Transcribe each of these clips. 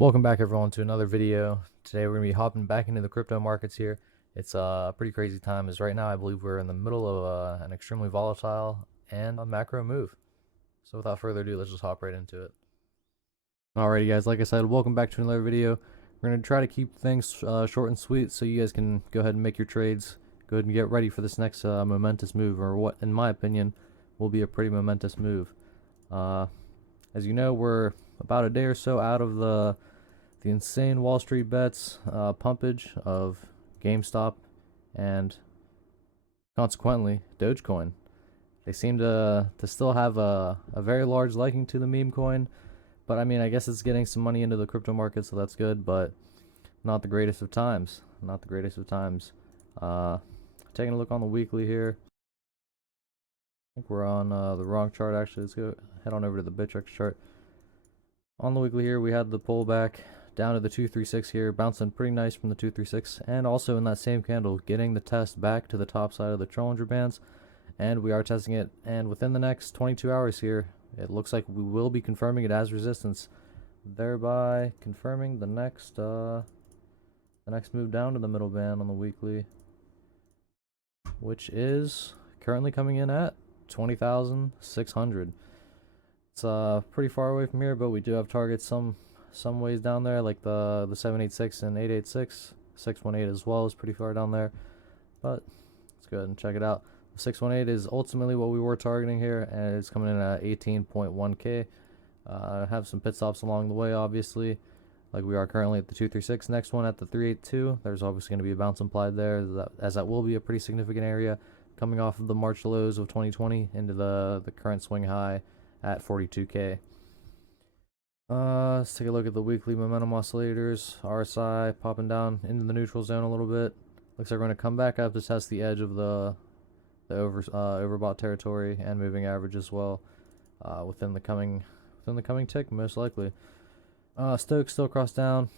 Welcome back everyone to another video. Today we're going to be hopping back into the crypto markets here. It's a pretty crazy time as right now I believe we're in the middle of an extremely volatile and a macro move. So without further ado, let's just hop right into it. Alrighty guys, like I said, welcome back to another video. We're going to try to keep things short and sweet so you guys can go ahead and make your trades. Go ahead and get ready for this next momentous move, or what in my opinion will be a pretty momentous move. As you know, we're about a day or so out of the insane Wall Street bets pumpage of GameStop and consequently Dogecoin. They seem to still have a very large liking to the meme coin, but I mean, I guess it's getting some money into the crypto market, so that's good, but not the greatest of times. Not the greatest of times. Taking a look on the weekly here. I think we're on the wrong chart actually. Let's go head on over to the Bittrex chart. On the weekly here, we had the pullback down to the 236 here, bouncing pretty nice from the 236, and also in that same candle, getting the test back to the top side of the Challenger bands, and we are testing it, and within the next 22 hours here, it looks like we will be confirming it as resistance, thereby confirming the next move down to the middle band on the weekly, which is currently coming in at 20,600. It's pretty far away from here, but we do have targets some ways down there, like the 786 and 886. 618 as well is pretty far down there, but let's go ahead and check it out. The 618 is ultimately what we were targeting here, and it's coming in at 18.1k. Have some pit stops along the way, obviously, like we are currently at the 236. Next one at the 382. There's obviously going to be a bounce implied there, as that will be a pretty significant area coming off of the March lows of 2020 into the current swing high at 42k. Let's take a look at the weekly momentum oscillators. RSI popping down into the neutral zone a little bit. Looks like we're going to come back up to test the edge of the overbought territory and moving average as well within the coming tick, most likely. Stokes still crossed down,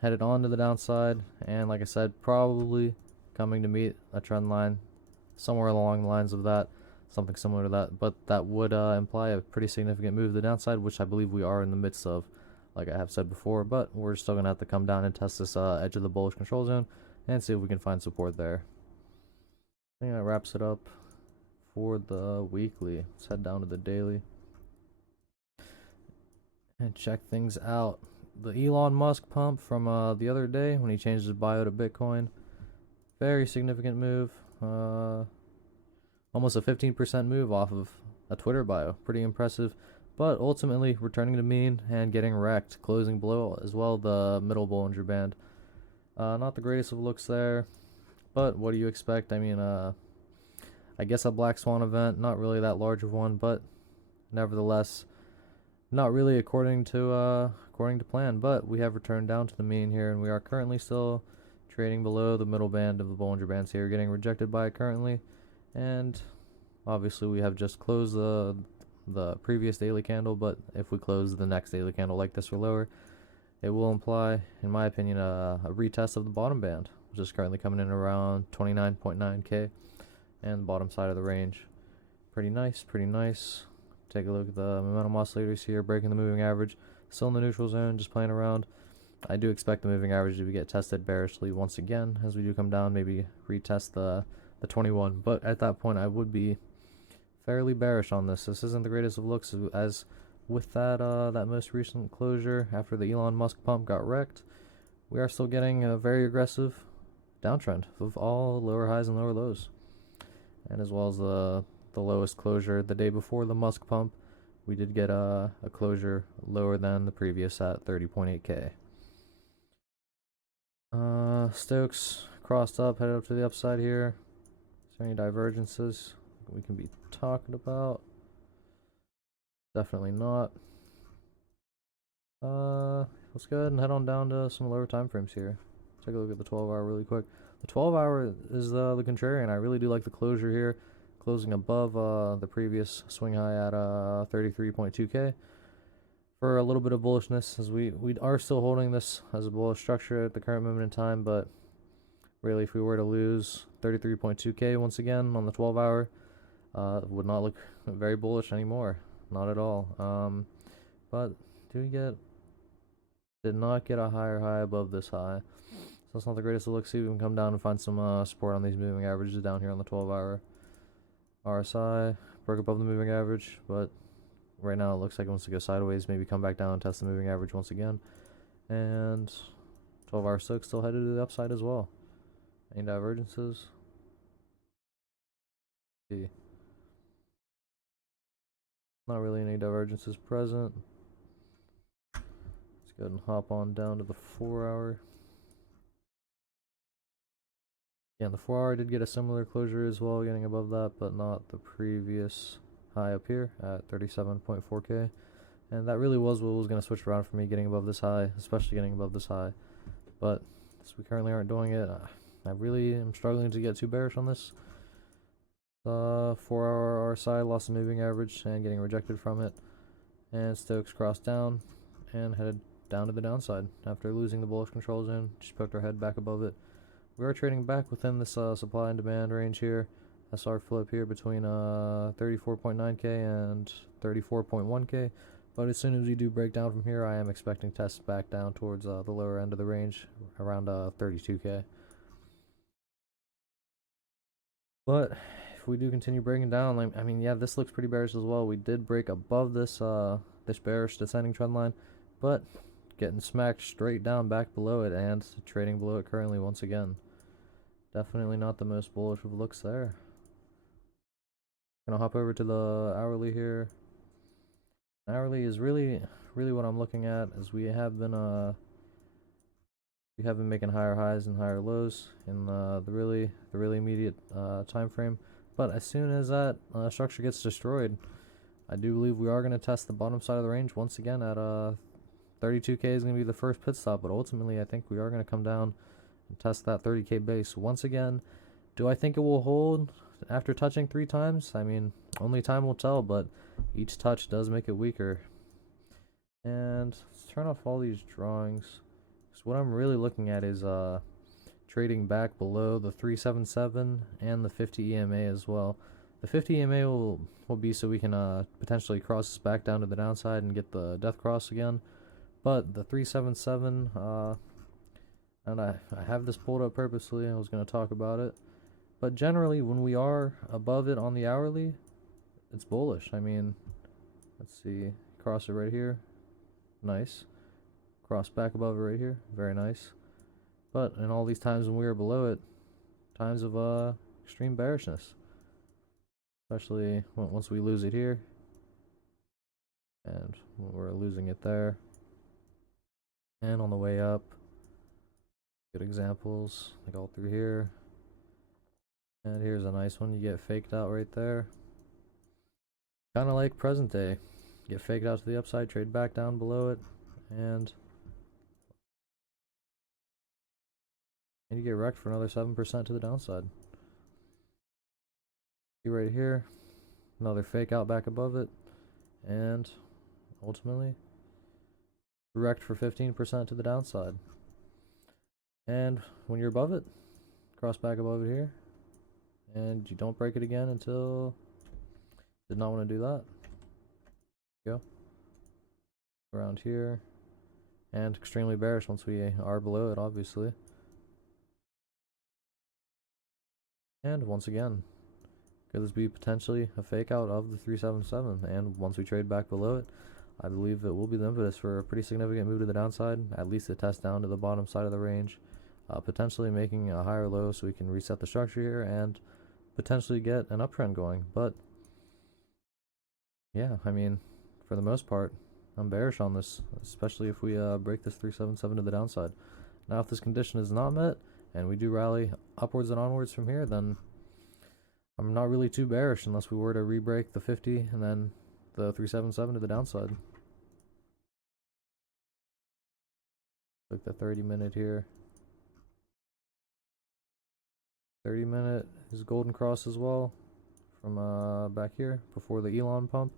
headed on to the downside, and like I said, probably coming to meet a trend line somewhere along the lines of that. Something similar to that, but that would imply a pretty significant move to the downside, which I believe we are in the midst of, like I have said before, but we're still going to have to come down and test this edge of the bullish control zone and see if we can find support there. I think that wraps it up for the weekly. Let's head down to the daily and check things out. The Elon Musk pump from the other day when he changed his bio to Bitcoin. Very significant move. Almost a 15% move off of a Twitter bio. Pretty impressive, but ultimately returning to mean and getting wrecked, closing below as well the middle Bollinger Band. Not the greatest of looks there, but what do you expect? I mean, I guess a black swan event, not really that large of one, but nevertheless, not really according to plan. But we have returned down to the mean here, and we are currently still trading below the middle band of the Bollinger Bands here, getting rejected by it currently. And obviously we have just closed the previous daily candle, but if we close the next daily candle like this or lower, it will imply, in my opinion, a retest of the bottom band, which is currently coming in around 29.9k, and the bottom side of the range. Pretty nice, pretty nice. Take a look at the momentum oscillators here, breaking the moving average, still in the neutral zone, just playing around. I do expect the moving average to get tested bearishly once again as we do come down, maybe retest the 21, but at that point I would be fairly bearish on this. This isn't the greatest of looks, as with that that most recent closure after the Elon Musk pump got wrecked, we are still getting a very aggressive downtrend of all lower highs and lower lows, and as well as the lowest closure the day before the Musk pump, we did get a closure lower than the previous at 30.8k. Stokes crossed up, headed up to the upside here. Is there any divergences we can be talking about? Definitely not. Let's go ahead and head on down to some lower time frames here. Take a look at the 12-hour really quick. The 12-hour is the contrarian. I really do like the closure here, closing above the previous swing high at 33.2k for a little bit of bullishness, as we are still holding this as a bullish structure at the current moment in time, but really, if we were to lose 33.2k once again on the 12-hour, it would not look very bullish anymore. Not at all. But do we get Did not get a higher high above this high. So it's not the greatest of looks. See if we can come down and find some support on these moving averages down here on the 12-hour. RSI broke above the moving average, but right now it looks like it wants to go sideways, maybe come back down and test the moving average once again. And 12-hour SOX still headed to the upside as well. Any divergences? See. Not really any divergences present. Let's go ahead and hop on down to the 4-hour. Yeah, the 4-hour did get a similar closure as well, getting above that, but not the previous high up here at 37.4k. And that really was what was going to switch around for me, getting above this high, especially getting above this high. But since we currently aren't doing it, I really am struggling to get too bearish on this. 4-hour RSI lost the moving average and getting rejected from it. And Stokes crossed down and headed down to the downside after losing the bullish control zone. Just poked our head back above it. We are trading back within this supply and demand range here. SR flip here between 34.9k and 34.1k. But as soon as we do break down from here, I am expecting tests back down towards the lower end of the range, around 32k. But if we do continue breaking down, like, I mean, yeah, this looks pretty bearish as well. We did break above this this bearish descending trend line, but getting smacked straight down back below it and trading below it currently once again. Definitely not the most bullish of looks there. Gonna hop over to the hourly here. Hourly is really what I'm looking at, as we have been making higher highs and higher lows in the really immediate time frame. But as soon as that structure gets destroyed, I do believe we are going to test the bottom side of the range once again at 32k is going to be the first pit stop. But ultimately, I think we are going to come down and test that 30k base once again. Do I think it will hold after touching 3 times? I mean, only time will tell, but each touch does make it weaker. And let's turn off all these drawings. So what I'm really looking at is trading back below the 377 and the 50 EMA as well. The 50 EMA will be so we can potentially cross this back down to the downside and get the death cross again. But the 377, and I have this pulled up purposely, I was going to talk about it. But generally, when we are above it on the hourly, it's bullish. I mean, let's see, cross it right here, nice. Cross back above it right here, very nice. But in all these times when we are below it, times of extreme bearishness, especially once we lose it here, and when we're losing it there, and on the way up. Good examples like all through here. And here's a nice one. You get faked out right there. Kind of like present day. Get faked out to the upside, trade back down below it, and you get wrecked for another 7% to the downside. See right here, another fake out back above it, and ultimately wrecked for 15% to the downside. And when you're above it, cross back above it here, and you don't break it again until did not want to do that. Go around here, and extremely bearish once we are below it, obviously. And once again, could this be potentially a fake out of the 377? And once we trade back below it, I believe it will be the impetus for a pretty significant move to the downside, at least a test down to the bottom side of the range, potentially making a higher low so we can reset the structure here and potentially get an uptrend going. But yeah, I mean, for the most part, I'm bearish on this, especially if we break this 377 to the downside. Now, if this condition is not met and we do rally upwards and onwards from here, then I'm not really too bearish unless we were to re-break the 50 and then the 377 to the downside. Like the 30-minute here. 30-minute is golden cross as well from back here before the Elon pump,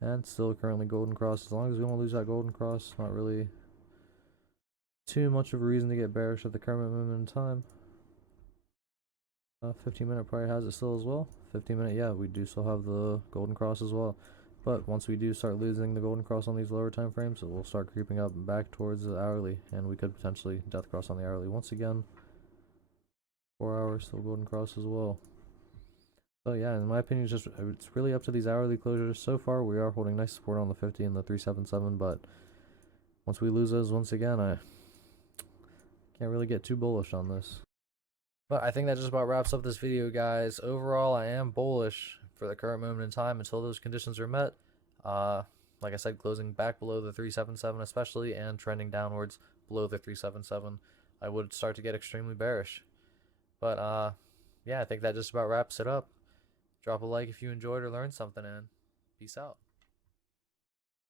and still currently golden cross. As long as we don't lose that golden cross, not really too much of a reason to get bearish at the current moment in time. 15-minute probably has it still as well. 15-minute, yeah, we do still have the golden cross as well. But once we do start losing the golden cross on these lower time frames, it will start creeping up back towards the hourly, and we could potentially death cross on the hourly once again. 4 hours, still golden cross as well. So yeah, in my opinion, it's really up to these hourly closures. So far, we are holding nice support on the 50 and the 377, but once we lose those once again, I can't really get too bullish on this. But I think that just about wraps up this video, guys. Overall, I am bullish for the current moment in time until those conditions are met. Like I said, closing back below the 377 especially, and trending downwards below the 377, I would start to get extremely bearish. But yeah, I think that just about wraps it up. Drop a like if you enjoyed or learned something, and peace out.